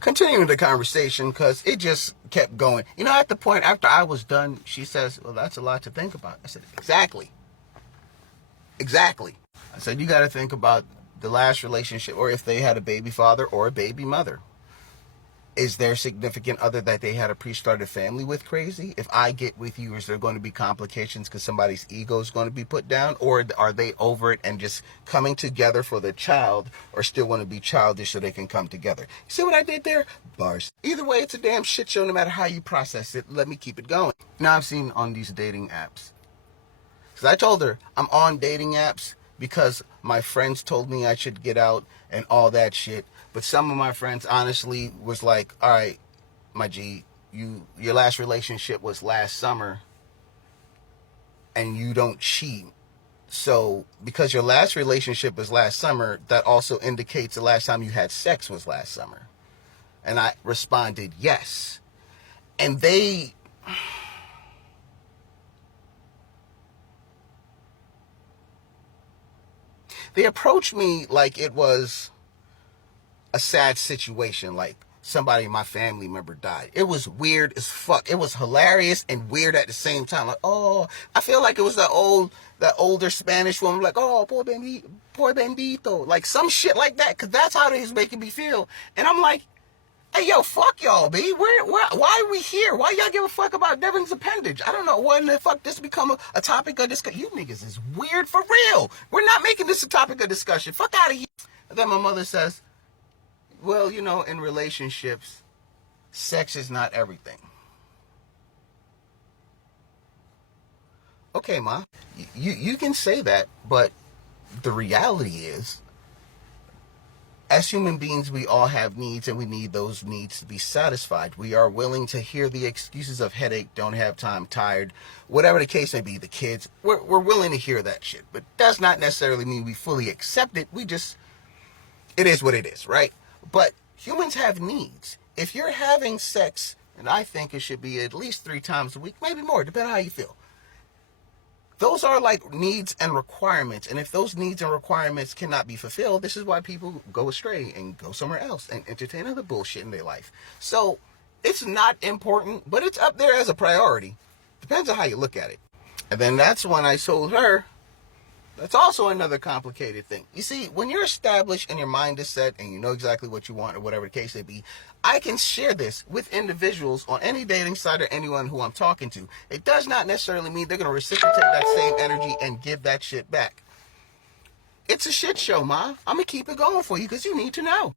continuing the conversation because it just kept going. You know, at the point after I was done, she says, well, that's a lot to think about. I said, exactly. Exactly. I said, you got to think about the last relationship, or if they had a baby father or a baby mother. Is their significant other that they had a pre-started family with crazy? If I get with you, is there going to be complications because somebody's ego is going to be put down? Or are they over it and just coming together for the child, or still want to be childish so they can come together? You see what I did there? Bars. Either way, it's a damn shit show no matter how you process it. Let me keep it going. Now I've seen on these dating apps. Because I told her I'm on dating apps because my friends told me I should get out and all that shit. But some of my friends honestly was like, all right, my G, your last relationship was last summer and you don't cheat. So because your last relationship was last summer, that also indicates the last time you had sex was last summer. And I responded, yes. And they approached me like it was a sad situation, like somebody in my family member died. It was weird as fuck. It was hilarious and weird at the same time. Like, oh, I feel like it was that older Spanish woman, like, oh, poor bendito, like some shit like that, because that's how they was making me feel. And I'm like, hey, yo, fuck y'all, B. Why are we here? Why y'all give a fuck about Devin's appendage? I don't know. When the fuck this become a topic of discussion? You niggas is weird for real. We're not making this a topic of discussion. Fuck out of here. And then my mother says, well, you know, in relationships, sex is not everything. Okay, Ma, you can say that, but the reality is, as human beings, we all have needs, and we need those needs to be satisfied. We are willing to hear the excuses of headache, don't have time, tired, whatever the case may be, the kids. We're willing to hear that shit, but does not necessarily mean we fully accept it. It is what it is, right? But humans have needs. If you're having sex, and I think it should be at least 3 times a week, maybe more, depending on how you feel. Those are like needs and requirements. And if those needs and requirements cannot be fulfilled, this is why people go astray and go somewhere else and entertain other bullshit in their life. So it's not important, but it's up there as a priority. Depends on how you look at it. And then that's when I told her, that's also another complicated thing. You see, when you're established and your mind is set and you know exactly what you want or whatever the case may be, I can share this with individuals on any dating site or anyone who I'm talking to. It does not necessarily mean they're going to reciprocate that same energy and give that shit back. It's a shit show, Ma. I'm going to keep it going for you because you need to know.